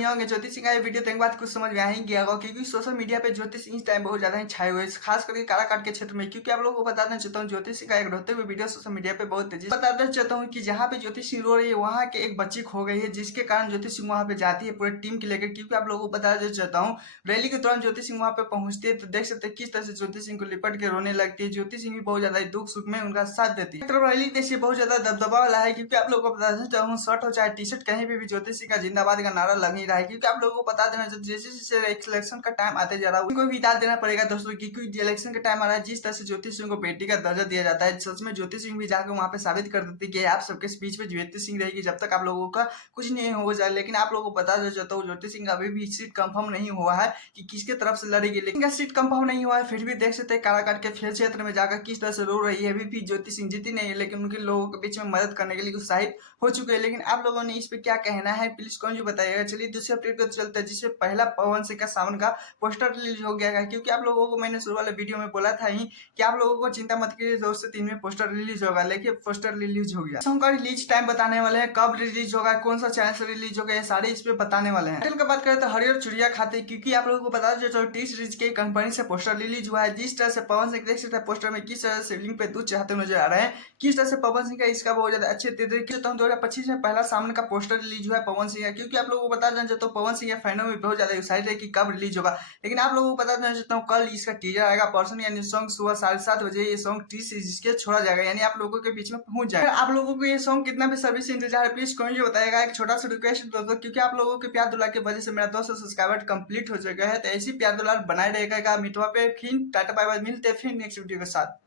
नहीं होंगे। ज्योति सिंह का ये वीडियो देखने के बाद कुछ समझ में आ ही गया होगा, क्योंकि सोशल मीडिया पे ज्योति सिंह इस टाइम बहुत ज्यादा ही छाए हुए हैं, खास करके काराकाट के क्षेत्र में। क्योंकि आप लोगों को बताना चाहता हूँ, ज्योति सिंह का एक रोते हुए वीडियो सोशल मीडिया पे बहुत तेजी बताना चाहता हूँ कि जहाँ पे ज्योति सिंह रो रही है वहाँ के एक बच्ची खो गई है, जिसके कारण ज्योति सिंह वहाँ पे जाती है पूरे टीम के लेकर। क्योंकि आप लोगों को बताना चाहता हूँ, रैली के दौरान ज्योति सिंह वहाँ पे पहुंचती है तो देख सकते हैं किस तरह से ज्योति सिंह को लिपट के रोने लगती है। ज्योति सिंह भी बहुत ज्यादा दुख सुख में उनका साथ देती है। रैली देखिए बहुत ज्यादा दबदबा वाला है, क्योंकि आप लोगों को बताना चाहता हूँ, शर्ट हो चाहे टी शर्ट कहीं पे भी ज्योति सिंह का जिंदाबाद का नारा लग ही रहा है। क्योंकि आप लोगों को बता देना, जैसे जैसे इलेक्शन का टाइम आते जा रहा है उनको भी डाल देना पड़ेगा दोस्तों, क्योंकि इलेक्शन का टाइम आ रहा है। जिस तरह से ज्योति सिंह को बेटी का दर्जा दिया जाता है, सच में ज्योति सिंह भी जाकर वहां पे साबित कर देती है कि आप सबके स्पीच में ज्योति सिंह रहेगी जब तक आप लोगों का कुछ नहीं हो जाए। लेकिन आप लोगों को बता देना चाहता हूँ, ज्योति सिंह का अभी भी सीट कंफर्म नहीं हुआ है कि किसके तरफ से लड़ेगी। लेकिन सीट कंफर्म नहीं हुआ है, फिर भी देख सकते हैं काराकाट के खेल क्षेत्र में जाकर किस तरह से रो रही है। अभी भी ज्योति सिंह जीती नहीं है, लेकिन उनके लोगों के बीच में मदद करने के लिए उत्साहित हो चुके हैं। लेकिन आप लोगों ने इस पे क्या कहना है, प्लीज कौन जो बताइएगा। चलिए दूसरे अपडेट को चलते हैं, जिसमें पहला पवन सिंह का सावन का पोस्टर रिलीज हो गया है। क्योंकि आप लोगों को मैंने शुरू वाले वीडियो में बोला था ही कि आप लोगों को चिंता मत कीजिए, 2 से 3 में पोस्टर रिलीज होगा। लेकिन पोस्टर रिलीज हो गया। सॉन्ग का रिलीज टाइम बताने वाले हैं, कब रिलीज होगा, कौन सा चैनल से रिलीज होगा, ये सारे इस पे बताने वाले हैं। टाइटल का बात करें तो हरियर चिड़िया खाते, क्योंकि आप लोगों को बता दें जो टी सीरीज की कंपनी से पोस्टर रिलीज हुआ है। जिस तरह से पवन सिंह देख सकते हैं पोस्टर में किस तरह से लिंक पे दूध चाहते नजर आ रहे हैं, किस तरह से पवन सिंह का इसका बहुत ज्यादा अच्छे तरीके से 2025 में पहला सामने का पोस्टर रिलीज हुआ है पवन सिंह का। क्योंकि आप लोगों को बता देना चाहता हूँ, पवन सिंह के फैनों में बहुत ज्यादा एक्साइटेड है कि कब रिलीज होगा। लेकिन आप लोगों को बता देना चाहता हूँ, कल इसका टीजर आएगा परसों, यानी सॉन्ग सुबह 7:30 बजे ये सॉन्ग टी सीरीज के छोड़ा जाएगा, यानी आप लोगों के बीच में पहुंच जाएगा। आप लोगों को ये सॉन्ग कितना भी सर्विस इंतजार है, प्लीज कमेंट में बताएगा। एक छोटा सा रिक्वेस्ट दोस्तों, क्योंकि आप लोगों के प्यार दुलार की वजह से मेरा 200 सब्सक्राइबर कंप्लीट हो चुका है, तो ऐसी प्यार दुलार बनाए रहेगा मितवा पे। फिर टाटा बाय बाय, मिलते हैं फिर नेक्स्ट वीडियो के साथ।